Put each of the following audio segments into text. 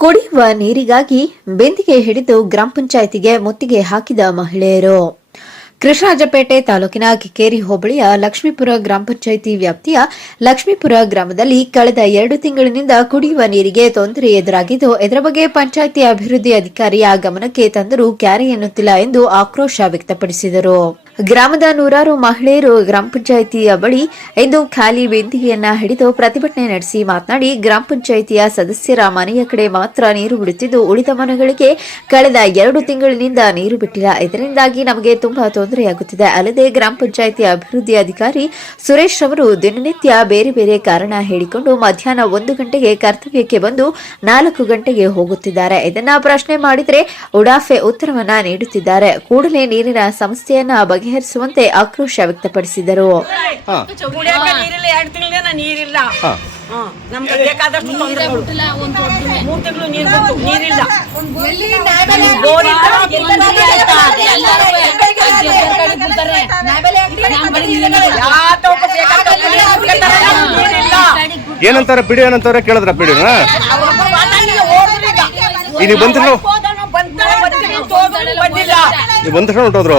ಕುಡಿಯುವ ನೀರಿಗಾಗಿ ಬೆಂದಿಗೆ ಹಿಡಿದು ಗ್ರಾಮ ಪಂಚಾಯಿತಿಗೆ ಮುತ್ತಿಗೆ ಹಾಕಿದ ಮಹಿಳೆಯರು. ಕೃಷ್ಣರಾಜಪೇಟೆ ತಾಲೂಕಿನ ಕಿಕ್ಕೇರಿ ಹೋಬಳಿಯ ಲಕ್ಷ್ಮೀಪುರ ಗ್ರಾಮ ಪಂಚಾಯಿತಿ ವ್ಯಾಪ್ತಿಯ ಲಕ್ಷ್ಮೀಪುರ ಗ್ರಾಮದಲ್ಲಿ ಕಳೆದ ಎರಡು ತಿಂಗಳಿನಿಂದ ಕುಡಿಯುವ ನೀರಿಗೆ ತೊಂದರೆ ಎದುರಾಗಿದ್ದು, ಇದರ ಬಗ್ಗೆ ಪಂಚಾಯಿತಿ ಅಭಿವೃದ್ಧಿ ಅಧಿಕಾರಿಯ ಗಮನಕ್ಕೆ ತಂದರೂ ಕ್ಯಾರಿ ಎನ್ನುತ್ತಿಲ್ಲ ಎಂದು ಆಕ್ರೋಶ ವ್ಯಕ್ತಪಡಿಸಿದರು. ಗ್ರಾಮದ ನೂರಾರು ಮಹಿಳೆಯರು ಗ್ರಾಮ ಪಂಚಾಯಿತಿಯ ಬಳಿ ಇಂದು ಖಾಲಿ ವೇದಿಕೆಯನ್ನ ಹಿಡಿದು ಪ್ರತಿಭಟನೆ ನಡೆಸಿ ಮಾತನಾಡಿ, ಗ್ರಾಮ ಪಂಚಾಯಿತಿಯ ಸದಸ್ಯರ ಮನೆಯ ಕಡೆ ಮಾತ್ರ ನೀರು ಬಿಡುತ್ತಿದ್ದು, ಉಳಿದ ಮನೆಗಳಿಗೆ ಕಳೆದ ಎರಡು ತಿಂಗಳಿನಿಂದ ನೀರು ಬಿಟ್ಟಿಲ್ಲ. ಇದರಿಂದಾಗಿ ನಮಗೆ ತುಂಬಾ ತೊಂದರೆಯಾಗುತ್ತಿದೆ. ಅಲ್ಲದೆ ಗ್ರಾಮ ಪಂಚಾಯಿತಿ ಅಭಿವೃದ್ಧಿ ಅಧಿಕಾರಿ ಸುರೇಶ್ ಅವರು ದಿನನಿತ್ಯ ಬೇರೆ ಬೇರೆ ಕಾರಣ ಹೇಳಿಕೊಂಡು ಮಧ್ಯಾಹ್ನ ಒಂದು ಗಂಟೆಗೆ ಕರ್ತವ್ಯಕ್ಕೆ ಬಂದು ನಾಲ್ಕು ಗಂಟೆಗೆ ಹೋಗುತ್ತಿದ್ದಾರೆ. ಇದನ್ನ ಪ್ರಶ್ನೆ ಮಾಡಿದರೆ ಉಡಾಫೆ ಉತ್ತರವನ್ನ ನೀಡುತ್ತಿದ್ದಾರೆ. ಕೂಡಲೇ ನೀರಿನ ಸಮಸ್ಯೆಯನ್ನ ಬಗೆಹರಿಸುವಂತೆ ಆಕ್ರೋಶ ವ್ಯಕ್ತಪಡಿಸಿದರು. ಏನಂತಾರ ಕುಡಿಯಕ್ಕೆ ನೀರಿಲ್ಲ ಎರಡು ತಿಂಗಳಿಂದ ನೀರಿಲ್ಲ. ಹಾ. ಹ್ಮ್. ನಮ್ಗೆ ಬೇಕಾದಷ್ಟು ತೊಂದರೆಗಳು ಮೂರ್ ತಿಂಗಳು ನೀರು ಬಂತು ನೀರಿಲ್ಲ. ಬೋರ್ ಇಲ್ಲ, ಯಾತಕ್ಕೂ ಬೇಕಾದಷ್ಟು ನೀರು ಬಿಡ್ತಾರೆ, ನಮ್ಗೆ ನೀರಿಲ್ಲ. ಏನಂತಾರೆ ಬಿಡಿ ಏನಂತಾರೆ ಕೇಳಿದ್ರ ಬಿಡಿ? ಅವ್ರೊಬ್ಬ ಬಂದ್ರು ಹೋದ್ರು ಈಗ. ಈಗ ನೀವು ಬಂದ್ರಿ ಹೋದನು, ಬಂತಾನೆ, ಬರ್ತೀನಿ ಅಂತ ಬಂದಿಲ್ಲ. ನೀವು ಬಂದ ತಕ್ಷಣ ಹೊಂಟೋದ್ರು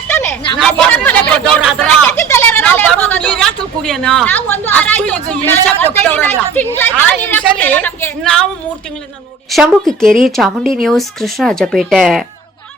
ಕೇರಿ ಶಂಭು ಕಿಕ್ಕೇರಿ ಚಾಮುಂಡಿ ನ್ಯೂಸ್ ಕೃಷ್ಣರಾಜಪೇಟೆ.